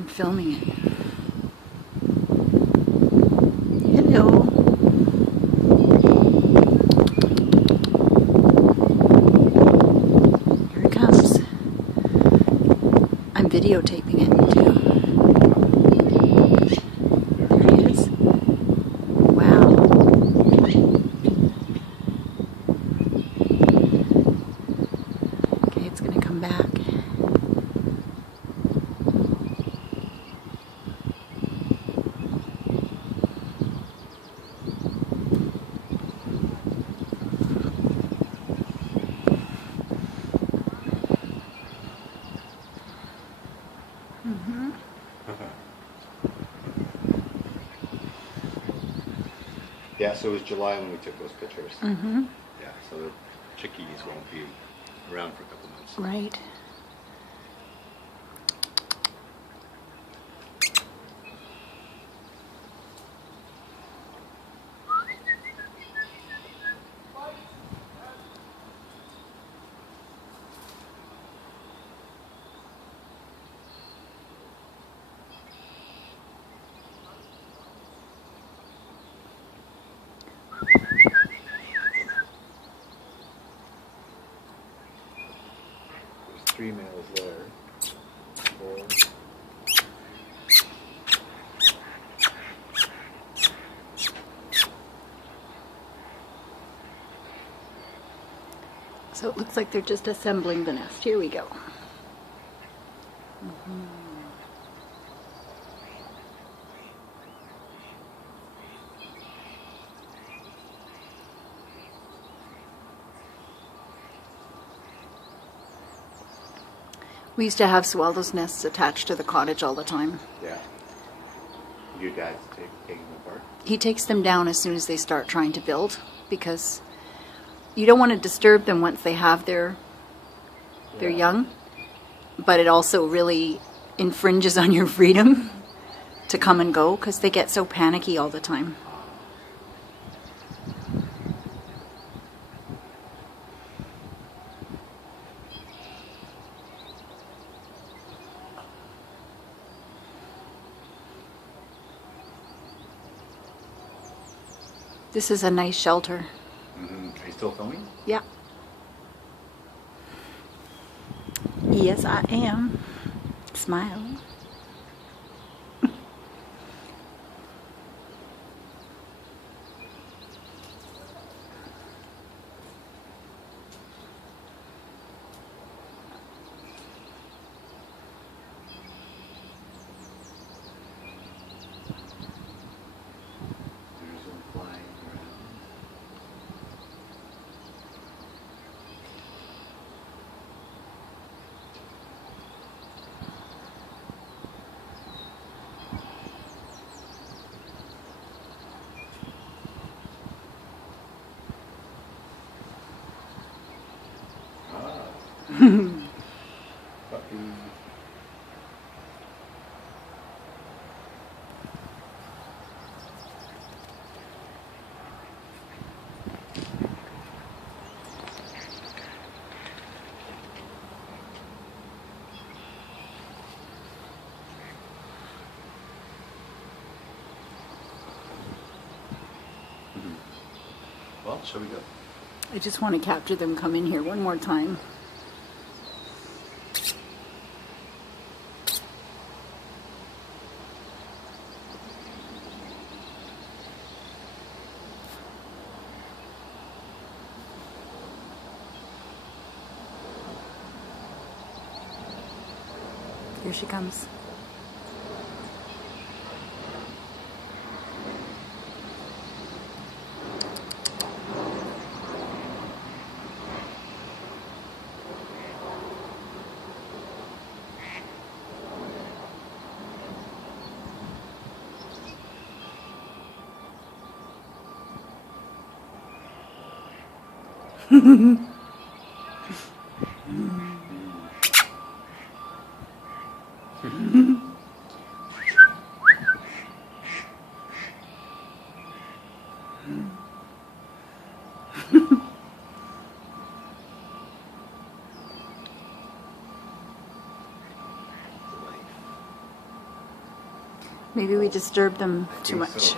I'm filming it. Hello. Here it comes. I'm videotaping it too. There he is. Wow. Okay, it's gonna come back. Mm-hmm. Yeah, so it was July when we took those pictures. Mm-hmm. Yeah, so the chickies won't be around for a couple months. Right. There's 3 males there. 4. So it looks like they're just assembling the nest. Here we go. Mm-hmm. We used to have swallows' nests attached to the cottage all the time. Yeah. Your dad's taking them apart? He takes them down as soon as they start trying to build, because you don't want to disturb them once they have their young, but it also really infringes on your freedom to come and go because they get so panicky all the time. This is a nice shelter. Mm-hmm. Are you still filming? Yeah. Yes, I am. Smile. There's one flying around. Puppy. Well, shall we go? I just want to capture them come in here one more time. Here she comes. Maybe we disturb them too think much. so.